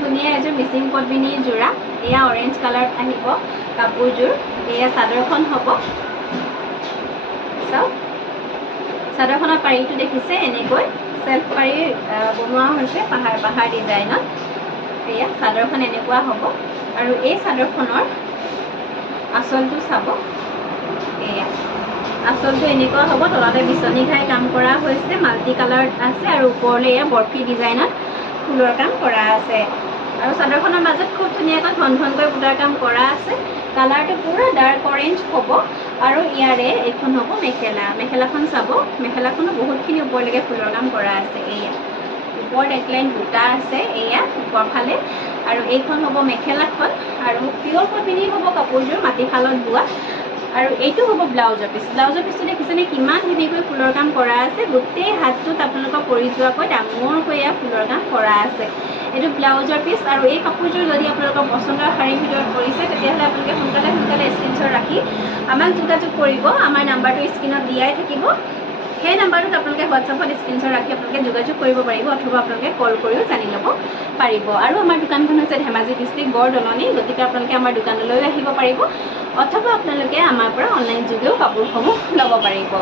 ধুনীয়া এযোৰ মিচিং পদ্মিনীৰ যোৰা এয়া অৰেঞ্জ কালাৰত আহিব কাপোৰযোৰ এয়া চাদৰখন হ'ব চাওক চাদৰখনৰ পাৰিটো দেখিছে এনেকৈ সেলফ পাৰি বনোৱা হৈছে পাহাৰ ডিজাইনত এয়া চাদৰখন এনেকুৱা হ'ব আৰু এই চাদৰখনৰ আঁচলটো চাব এয়া আঁচলটো এনেকুৱা হ'ব তলতে বিচনী ঘাই কাম কৰা হৈছে মাল্টি কালাৰত আছে আৰু ওপৰলৈ এয়া বৰফি ডিজাইনত ফুলৰ কাম কৰা আছে আৰু চাদৰখনৰ মাজত খুব ধুনীয়াকৈ ঘন ঘনকৈ বুটাৰ কাম কৰা আছে কালাৰটো পুৰা ডাৰ্ক অৰেঞ্জ হ'ব আৰু ইয়াৰে এইখন হ'ব মেখেলাখন চাব মেখেলাখনো বহুতখিনি ওপৰলৈকে ফুলৰ কাম কৰা আছে এয়া ওপৰত একলাইন বুটা আছে এয়া ওপৰ ফালে আৰু এইখন হ'ব মেখেলাখন আৰু পিয়ৰ পদ্মিনী হ'ব কাপোৰযোৰ মাটিশালত বোৱা আৰু এইটো হ'ব ব্লাউজৰ পিছটো দেখিছেনে কিমান ধুনীয়াকৈ ফুলৰ কাম কৰা আছে গোটেই হাতটোত আপোনালোকৰ পৰি যোৱাকৈ ডাঙৰকৈ এয়া ফুলৰ কাম কৰা আছে এইটো ব্লাউজৰ পিছ আৰু এই কাপোৰযোৰ যদি আপোনালোকৰ পচন্দৰ শাৰীৰ ভিতৰত পৰিছে তেতিয়াহ'লে আপোনালোকে সোনকালে স্ক্ৰীনশ্বট ৰাখি আমাক যোগাযোগ কৰিব আমাৰ নাম্বাৰটো স্ক্ৰীনত দিয়াই থাকিব সেই নাম্বাৰটোত আপোনালোকে হোৱাটছআপত স্ক্ৰীনশ্বট ৰাখি আপোনালোকে যোগাযোগ কৰিব পাৰিব অথবা আপোনালোকে কল কৰিও জানি ল'ব পাৰিব আৰু আমাৰ দোকানখন হৈছে ধেমাজি ডিষ্ট্ৰিক্ট বৰদলনি গতিকে আপোনালোকে আমাৰ দোকানলৈ আহিব পাৰিব অথবা আপোনালোকে আমাৰ পৰা অনলাইন যোগেও কাপোৰসমূহ ল'ব পাৰিব